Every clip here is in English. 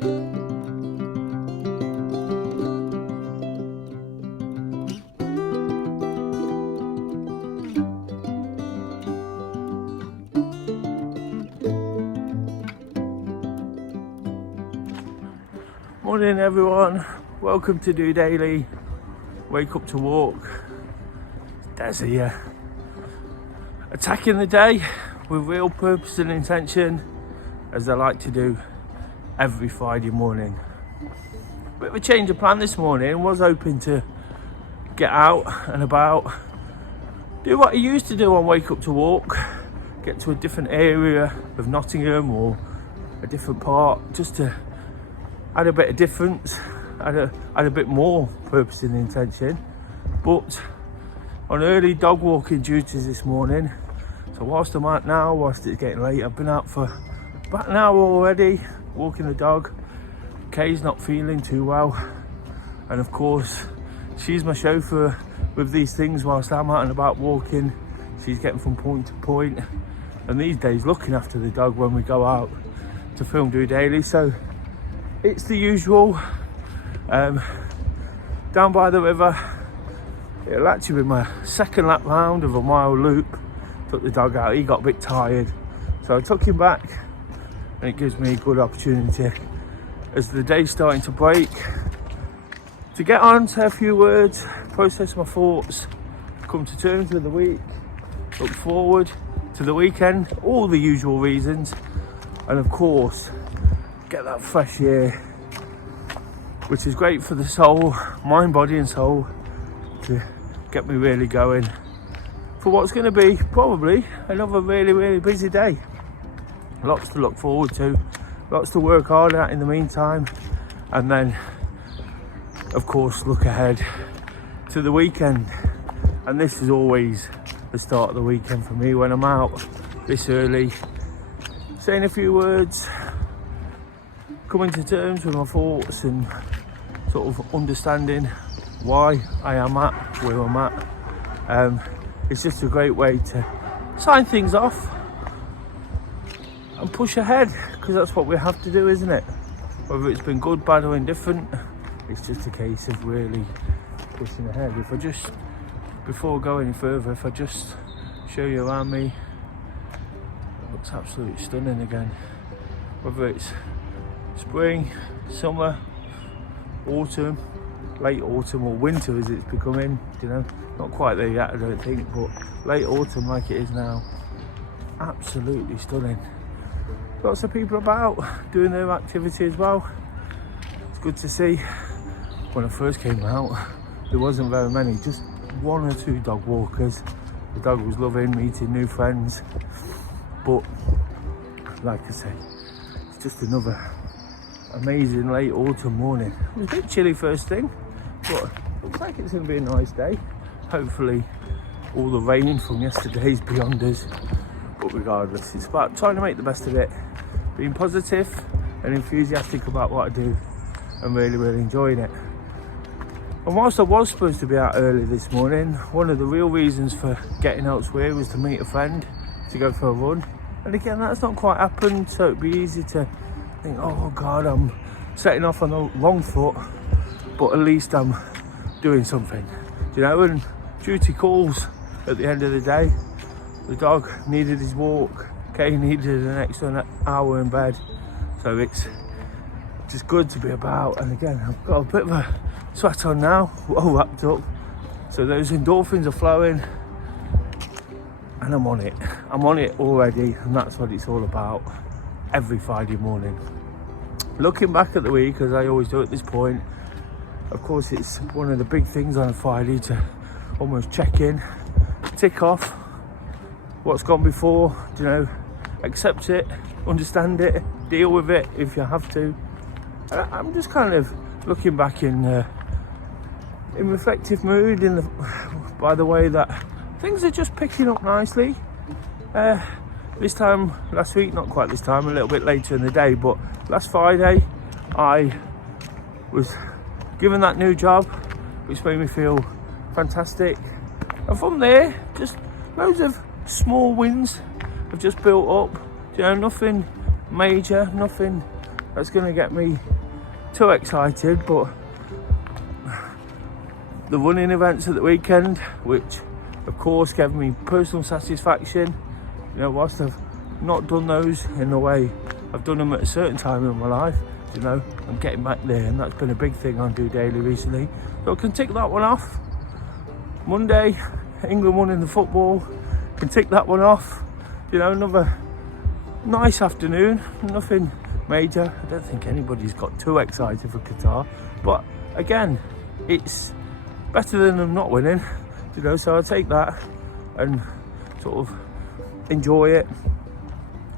Morning everyone, welcome to DOdaily. Wake up to walk. There's a attacking the day with real purpose and intention, as I like to do every Friday morning. Bit of a change of plan this morning. Was hoping to get out and about, do what I used to do on Wake Up to Walk, get to a different area of Nottingham or a different part, just to add a bit of difference, add a bit more purpose and intention. But on early dog walking duties this morning, so whilst I'm out now, whilst it's getting late, I've been out for about an hour already walking the dog. Kay's not feeling too well, and of course she's my chauffeur with these things whilst I'm out and about walking. She's getting from point to point, and these days looking after the dog when we go out to film DOdaily. So it's the usual, down by the river. It'll actually be my second lap round of a mile loop. Took the dog out, he got a bit tired, so I took him back, and it gives me a good opportunity as the day's starting to break to get on, say a few words, process my thoughts, come to terms with the week, look forward to the weekend, all the usual reasons, and of course get that fresh air, which is great for the soul, mind, body and soul, to get me really going for what's going to be probably another really busy day. Lots to look forward to, lots to work hard at in the meantime, and then of course look ahead to the weekend. And this is always the start of the weekend for me when I'm out this early, saying a few words, coming to terms with my thoughts and sort of understanding why I am at where I'm at. It's just a great way to sign things off and push ahead, because that's what we have to do, isn't it? Whether it's been good, bad or indifferent, it's just a case of really pushing ahead. If I just, before I go any further, if I just show you around me, it looks absolutely stunning again. Whether it's spring, summer, autumn, late autumn or winter as it's becoming, you know, not quite there yet I don't think, but late autumn like it is now, absolutely stunning. Lots of people about doing their activity as well. It's good to see. When I first came out there wasn't very many, just one or two dog walkers. The dog was loving meeting new friends, but like I say, it's just another amazing late autumn morning. It was a bit chilly first thing, but looks like it's going to be a nice day. Hopefully all the rain from yesterday's beyond us, but regardless, it's about trying to make the best of it, being positive and enthusiastic about what I do, and really enjoying it. And whilst I was supposed to be out early this morning, one of the real reasons for getting elsewhere was to meet a friend to go for a run, and again that's not quite happened, so it'd be easy to think, oh god, I'm setting off on the wrong foot, but at least I'm doing something, you know. And duty calls at the end of the day. The dog needed his walk, Kay needed an extra hour in bed, so it's just good to be about. And again, I've got a bit of a sweat on now, well wrapped up, so those endorphins are flowing, and I'm on it already, and that's what it's all about every Friday morning. Looking back at the week, as I always do at this point, of course it's one of the big things on a Friday to almost check in, tick off what's gone before, you know, accept it, understand it, deal with it if you have to. I'm just kind of looking back in reflective mood, by the way that things are just picking up nicely. This time last week, not quite this time, a little bit later in the day, but last Friday I was given that new job, which made me feel fantastic. And from there, just loads of small wins have just built up. You know, nothing major, nothing that's going to get me too excited, but the running events at the weekend, which of course gave me personal satisfaction, you know, whilst I've not done those in the way I've done them at a certain time in my life, you know, I'm getting back there, and that's been a big thing on DOdaily recently. So I can tick that one off. Monday, England won in the football, can tick that one off. You know, another nice afternoon, nothing major. I don't think anybody's got too excited for Qatar, but again, it's better than them not winning, you know, so I'll take that and sort of enjoy it.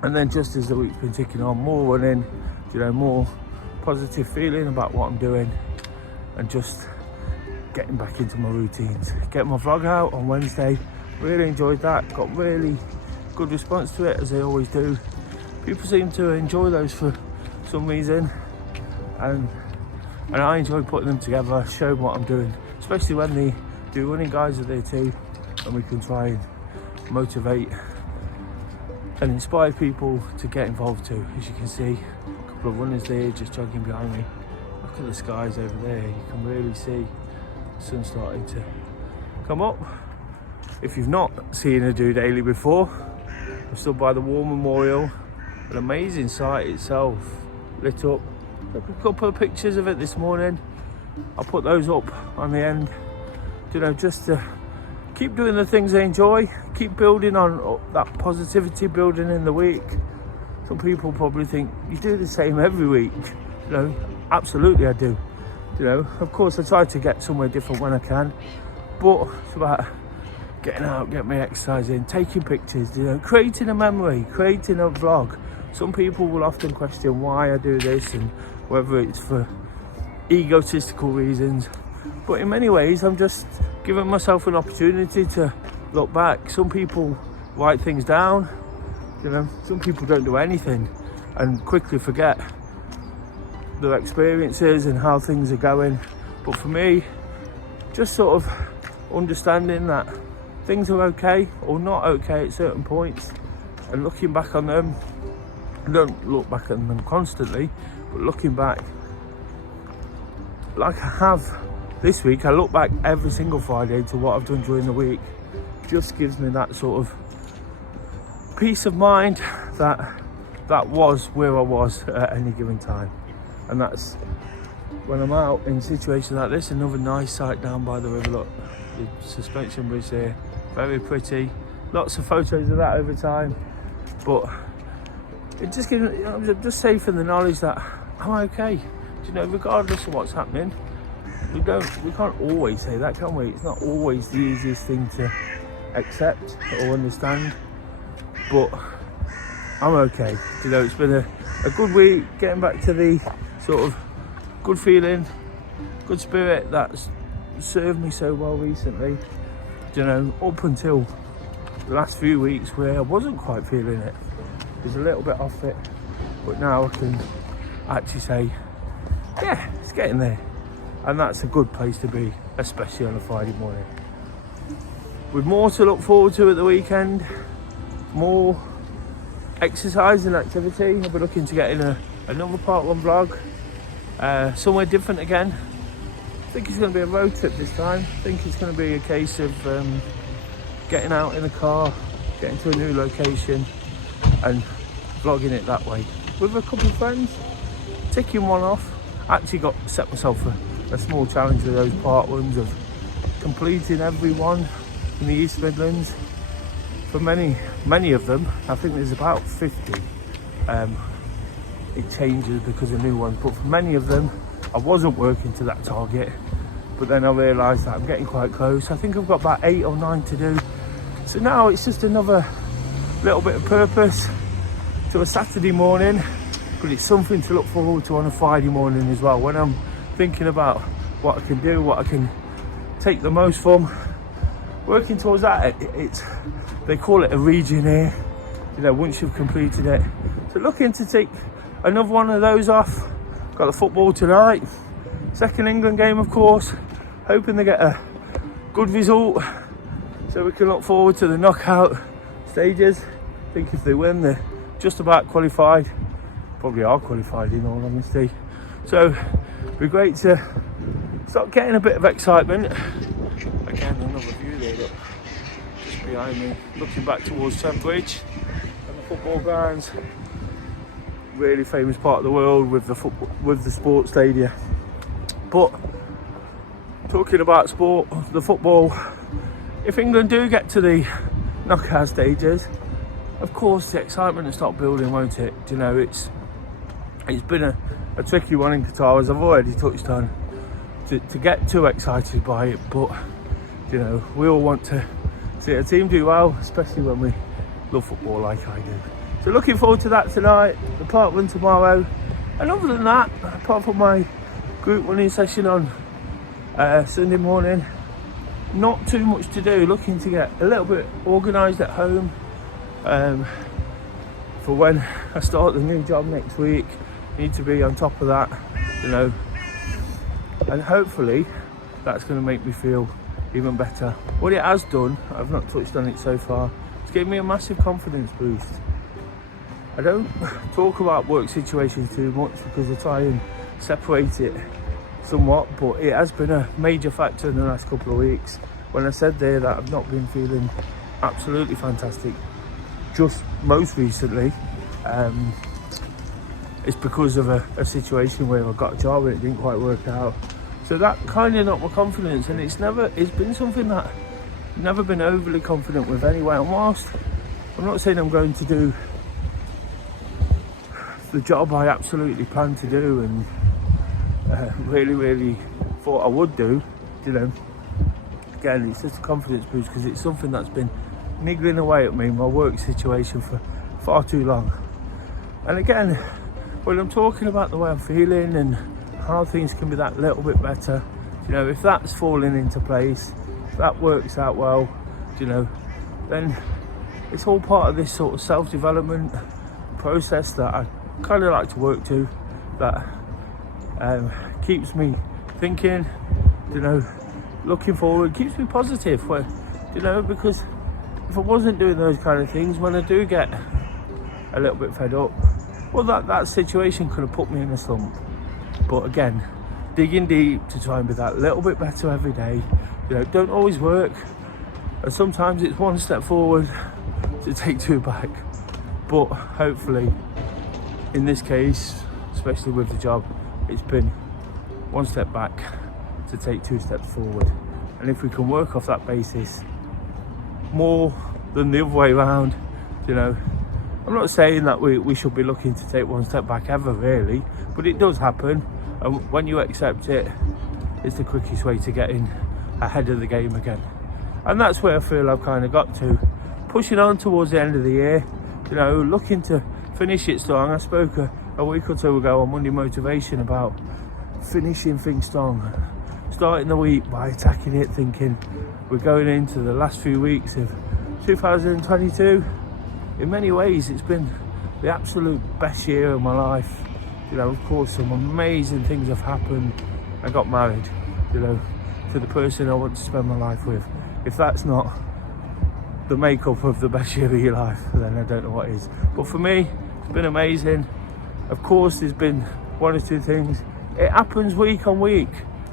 And then just as the week's been ticking on, more running, you know, more positive feeling about what I'm doing, and just getting back into my routines. Getting my vlog out on Wednesday, really enjoyed that, got really good response to it, as they always do. People seem to enjoy those for some reason, and I enjoy putting them together, showing what I'm doing, especially when the running guys are there too, and we can try and motivate and inspire people to get involved too. As you can see, a couple of runners there just jogging behind me. Look at the skies over there, you can really see the sun starting to come up. If you've not seen a DOdaily before, I'm stood by the War Memorial, an amazing sight itself, lit up. Took a couple of pictures of it this morning. I'll put those up on the end, you know, just to keep doing the things I enjoy, keep building on that positivity, building in the week. Some people probably think you do the same every week, you know. Absolutely I do, you know. Of course I try to get somewhere different when I can, but it's about getting out, getting my exercise in, taking pictures, you know, creating a memory, creating a vlog. Some people will often question why I do this and whether it's for egotistical reasons, but in many ways I'm just giving myself an opportunity to look back. Some people write things down, you know, some people don't do anything and quickly forget their experiences and how things are going. But for me, just sort of understanding that things are okay or not okay at certain points, and looking back on them. I don't look back on them constantly, but looking back, like I have this week, I look back every single Friday to what I've done during the week. Just gives me that sort of peace of mind that was where I was at any given time. And that's when I'm out in situations like this. Another nice sight down by the river, look, the suspension bridge there, very pretty. Lots of photos of that over time, but it just gives me, you know, I'm just safe in the knowledge that I'm okay. Do you know, regardless of what's happening, we can't always say that, can we? It's not always the easiest thing to accept or understand, but I'm okay. You know, it's been a good week, getting back to the sort of good feeling, good spirit that's served me so well recently. You know, up until the last few weeks where I wasn't quite feeling it. I was a little bit off it, but now I can actually say, yeah, it's getting there. And that's a good place to be, especially on a Friday morning. With more to look forward to at the weekend, more exercise and activity. I'll be looking to get in another part one vlog, somewhere different again. I think it's going to be a road trip this time. I think it's going to be a case of getting out in the car, getting to a new location and vlogging it that way. With a couple of friends, ticking one off. I actually set myself a small challenge with those part ones of completing every one in the East Midlands. For many of them, I think there's about 50. It changes because of new ones, but for many of them, I wasn't working to that target. But then I realised that I'm getting quite close. I think I've got about 8 or 9 to do. So now it's just another little bit of purpose to a Saturday morning, but it's something to look forward to on a Friday morning as well, when I'm thinking about what I can do, what I can take the most from. Working towards that, they call it a region here, you know, once you've completed it. So looking to take another one of those off. Got the football tonight, second England game of course, hoping they get a good result so we can look forward to the knockout stages. I think if they win, they're just about qualified, probably are qualified in all honesty. So it'd be great to start getting a bit of excitement. Again, another view there, look, just behind me, looking back towards Bridge and the football grounds. Really famous part of the world with the sports stadia. But talking about sport, the football, if England do get to the knockout stages, of course the excitement will start building, won't it? You know, it's been a tricky one in Qatar, as I've already touched on, to get too excited by it, but you know, we all want to see a team do well, especially when we love football like I do. So looking forward to that tonight, the part one tomorrow, and other than that, apart from my group running session on Sunday morning, not too much to do. Looking to get a little bit organised at home for when I start the new job next week. Need to be on top of that, you know, and hopefully that's going to make me feel even better. What it has done, I've not touched on it so far, it's given me a massive confidence boost. I don't talk about work situations too much because I try and separate it somewhat, but it has been a major factor in the last couple of weeks. When I said there that I've not been feeling absolutely fantastic just most recently, it's because of a situation where I got a job and it didn't quite work out. So that kind of knocked my confidence, and it's been something that I've never been overly confident with anyway. And whilst I'm not saying I'm going to do the job I absolutely plan to do and really thought I would do, you know, again, it's just a confidence boost because it's something that's been niggling away at me, my work situation, for far too long. And again, when I'm talking about the way I'm feeling and how things can be that little bit better, you know, if that's falling into place, if that works out well, you know, then it's all part of this sort of self-development process that I kind of like to work to, that keeps me thinking, you know, looking forward, keeps me positive, where, you know, because if I wasn't doing those kind of things, when I do get a little bit fed up, well, that situation could have put me in a slump. But again, digging deep to try and be that little bit better every day, you know, don't always work, and sometimes it's one step forward to take two back. But hopefully in this case, especially with the job, it's been one step back to take two steps forward. And if we can work off that basis more than the other way around, you know, I'm not saying that we should be looking to take one step back ever, really, but it does happen, and when you accept it, it's the quickest way to getting ahead of the game again. And that's where I feel I've kind of got to, pushing on towards the end of the year, you know, looking to finish it strong. I spoke a week or two ago on Monday Motivation about finishing things strong, starting the week by attacking it, thinking we're going into the last few weeks of 2022. In many ways, it's been the absolute best year of my life. You know, of course, some amazing things have happened. I got married, you know, to the person I want to spend my life with. If that's not the makeup of the best year of your life, then I don't know what is. But for me, it's been amazing. Of course, there's been one or two things. It happens week on week,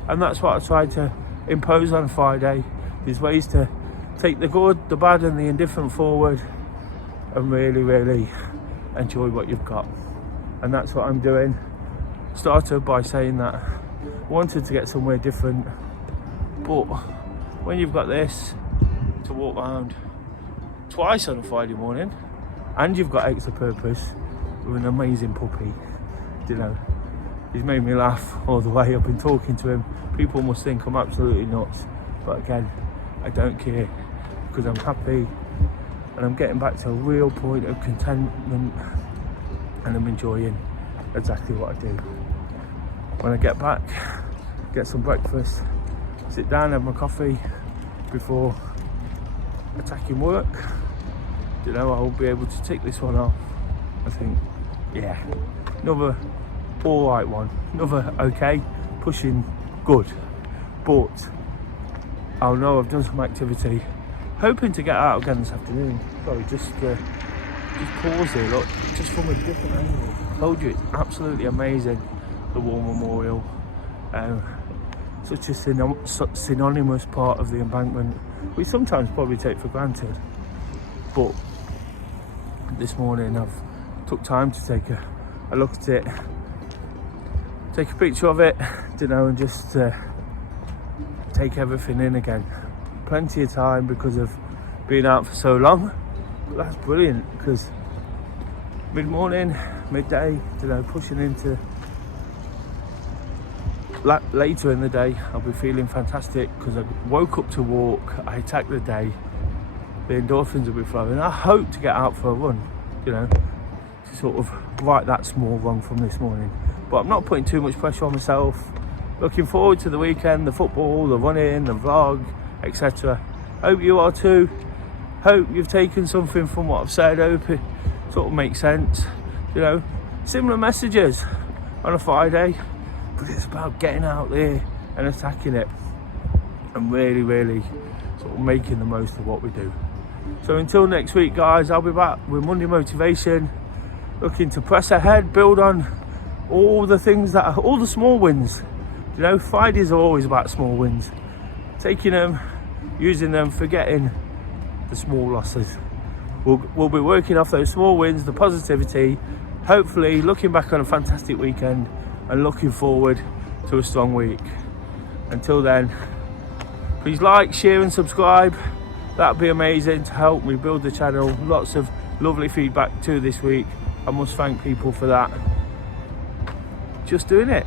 and that's what I try to impose on Friday. There's ways to take the good, the bad and the indifferent forward and really enjoy what you've got. And that's what I'm doing. Started by saying that I wanted to get somewhere different, but when you've got this to walk around twice on a Friday morning, and you've got extra purpose with an amazing puppy, you know, he's made me laugh all the way. I've been talking to him. People must think I'm absolutely nuts, but again, I don't care, because I'm happy and I'm getting back to a real point of contentment, and I'm enjoying exactly what I do. When I get back, get some breakfast, sit down, have my coffee before attacking work, you know, I'll be able to tick this one off. I think, yeah, another alright one, another okay, pushing good, but I'll know I've done some activity. Hoping to get out again this afternoon. Sorry, just pause here, look, just from a different angle. told you, it's absolutely amazing, the War Memorial. Such a synonymous part of the embankment we sometimes probably take for granted, but this morning I've took time to take a look at it, take a picture of it, and just take everything in again. Plenty of time because of being out for so long, but that's brilliant because mid-morning, midday, pushing into later in the day, I'll be feeling fantastic because I woke up to walk, I attacked the day, the endorphins will be flowing. I hope to get out for a run, to sort of right that small run from this morning. But I'm not putting too much pressure on myself. Looking forward to the weekend, the football, the running, the vlog, etc. Hope you are too. Hope you've taken something from what I've said. Hope it sort of makes sense. Similar messages on a Friday, but it's about getting out there and attacking it and really, really sort of making the most of what we do. So until next week, guys, I'll be back with Monday Motivation, looking to press ahead, build on all the things all the small wins. Fridays are always about small wins. Taking them, using them, forgetting the small losses. We'll be working off those small wins, the positivity, hopefully looking back on a fantastic weekend and looking forward to a strong week. Until then, please like, share and subscribe. That'd be amazing to help me build the channel. Lots of lovely feedback too this week. I must thank people for that. Just doing it.